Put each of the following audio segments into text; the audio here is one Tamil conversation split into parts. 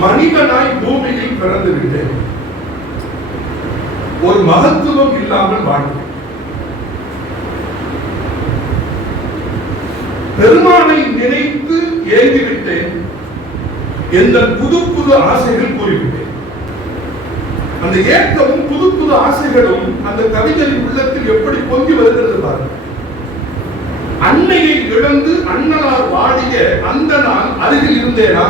மனிதனாய் பூமியில் பிறந்து விட்டேன் ஒரு மகத்துவம் இல்லாமல் வாழ்க்கை பெருமானை நினைத்து ஏங்கிவிட்டேன் எந்த புது புது ஆசைகள் கூறிவிட்டேன். அந்த ஏக்கமும் புது புது ஆசைகளும் அந்த கவிஞரின் உள்ளத்தில் எப்படி பொங்கி வருகிறது பாருங்கள் அன்னையை இழந்து அண்ணனார் வாடிய அந்த நான் அருகில் இருந்தேனா?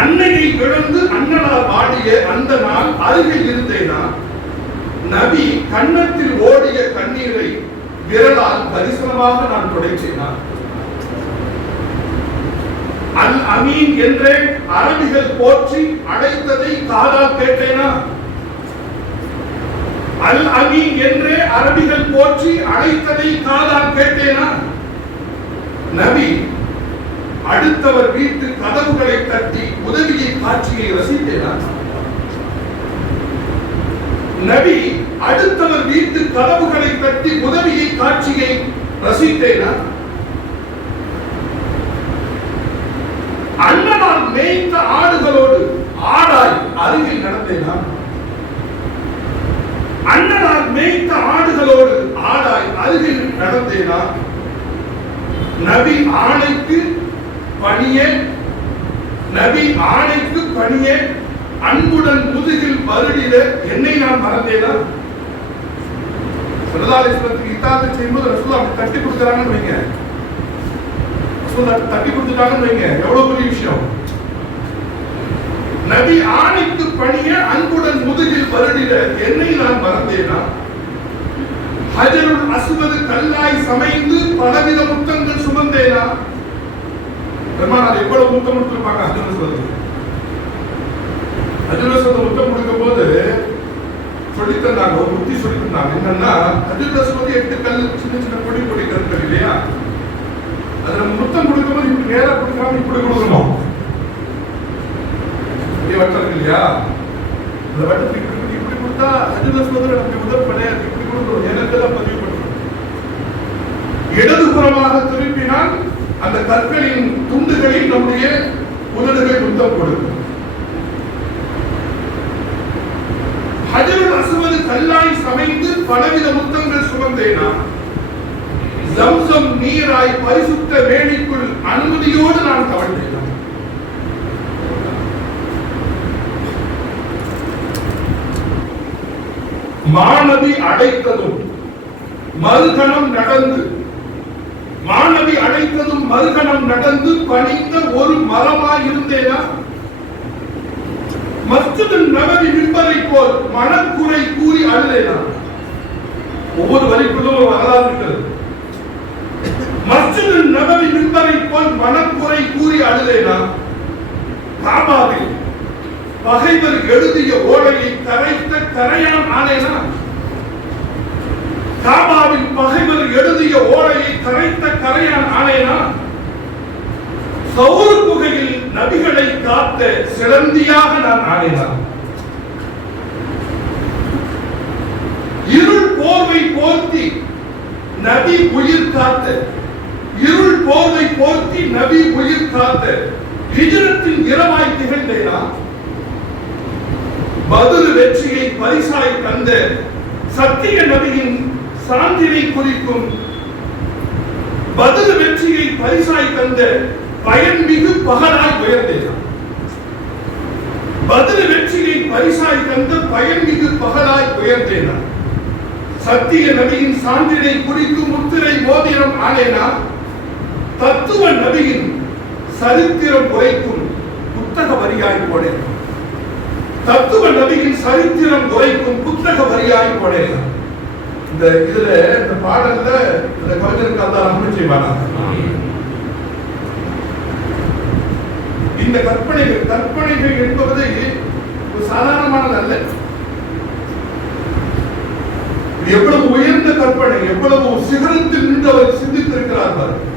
அன்னையை இழந்து அண்ணலார் பாடிய அந்த நாள் அருகில் இருந்தேனா? நபி கண்ணத்தில் ஓடிய கண்ணீரை விரலால் தரிசனமாக நான் துடைச்சேனா அல் அமீன் என்றே அரபிகள் போற்றி அழைத்ததை காதால் கேட்டேனா? அல் அமீன் என்றே அரபிகள் போற்றி அழைத்ததை காதால் கேட்டேனா? நபி அடுத்தவர் வீட்டு கதவுகளை தட்டி உதவியை காட்சியை ரசித்தேனா நபி அடுத்தவர் வீட்டு கதவுகளை தட்டி உதவியை காட்சியை ரசித்தேனா அண்ணனால் மேய்த்த ஆடுகளோடு ஆடாய் அருகில் நடந்தேனா அண்ணனால் மேய்த்த ஆடுகளோடு ஆடாய் அருகில் நடந்தேனா நபி ஆணைக்கு பணியே நபி ஆணைக்கு பணியே அன்புடன் முதுகில் வருடிட என்னை நான் மறந்தேனா? சரதாலேஸ்வரத்துக்கு இத்தாத்து செய்யும்போது ரசூலா தட்டி கொடுக்குறாங்கன்னு வைங்க. ரசூலா தட்டி கொடுத்துட்டாங்கன்னு வைங்க. எவ்வளவு பெரிய விஷயம்? நபி ஆணைக்கு பணிய அன்புடன் முதுகில் வருடிட என்னை நான் மறந்தேனா? ஹஜருள் அசுவது கல்லாய் சமைந்து பலவித முத்தங்கள் சுமந்தேனா? பெருமானார் எவ்வளவு முத்தம் கொடுத்துருப்பாங்க? அர்ஜுன அஸ்வது அர்ஜுன அஸ்வது முத்தம் கொடுக்கும் போது சொல்லி தந்தாங்க ஒரு புத்தி சொல்லி தந்தாங்க. என்னன்னா அர்ஜுன அஸ்வது எட்டு கல் சின்ன சின்ன பொடி பொடி கற்கள் இல்லையா? அதுல முத்தம் கொடுக்கும்போது இப்படி நேரம் கொடுக்காம இப்படி கொடுக்கணும்? இப்படி வட்டம் இருக்கு இல்லையா? இந்த வட்டத்தை இப்படி இப்படி இப்படி கொடுத்தா அர்ஜுன அஸ்வது நமக்கு முதல் கிடையாது இப்படி கொடுக்கணும். எனக்கெல்லாம் பதிவு பண்ணணும். இடதுபுறமாக திருப்பினால் அந்த கற்களின் துண்டுகளில் நம்முடைய உதடுகள் முத்தம் கொடுக்கும் அசுவது கல்லாய் சமைந்து பலவித முத்தங்கள் சுமந்தேனா? ஜம்சம் நீராய் பரிசுத்த வேணிக்குள் அனுமதியோடு நான் கவர்ந்தேன் மாணவி அடைத்ததும் மறுகணம் நடந்து மாணவி அடை மறுகணம் நடந்து பணிந்த ஒரு மரமாய் இருந்தேனா மஸ்ஜிது நபவி நிற்பதை போல் மனக்குறை கூறி அழுதேனா? ஒவ்வொரு வரிக்குள்ளும் ஒரு வரலாறு இருக்கிறது. மஸ்ஜிது நபவி நிற்பதை போல் மனக்குறை கூறி அழுதேனா? காபாவில் பகைவர் எழுதிய ஓலையை கரைத்த கரையான் ஆனேனா? காபாவின் பகைவர் எழுதிய ஓலையை கரைத்த கரையான் ஆனேனா? சவுர் குகையில் நபிகளை காத்த சிலந்தியாக நான் ஆனேனா இருள் போர்வை போர்த்தி நபி உயிர் காத்த இருள் போர்வை போர்த்தி நபி உயிர் காத்த ஹிஜரத்தின் இரவாய் திகழ்ந்தேனா? பதில் வெற்றியை பரிசாய் தந்த சத்திய நபியின் சாந்தினை குறிக்கும் பதில் வெற்றியை பரிசாய் தந்த பயன்மிகு பகலாய் உயர்ந்தேன். பதில் வெற்றியை பரிசாய் தந்த பயன்மிகு பகலாய் உயர்ந்தேனா. சத்திய நபியின் சான்றினை குறிக்கும் முத்திரை மோதிரம் ஆனேனா? தத்துவ நபியின் சரித்திரம் உரைக்கும் புத்தக வரியாய் போடேன் தத்துவ நபியின் சரித்திரம் உரைக்கும் புத்தக வரியாய் போடேன் இந்த இதுல இந்த பாடல்ல இந்த கவிஞருக்கு அந்த அருள் இந்த கற்பனைகள் கற்பனைகள் என்பது ஒரு சாதாரணமானது அல்ல. எவ்வளவு உயர்ந்த கற்பனை எவ்வளவு சிகரத்தில் நின்று அவர் சிந்தித்திருக்கிறார் பாருங்கள்.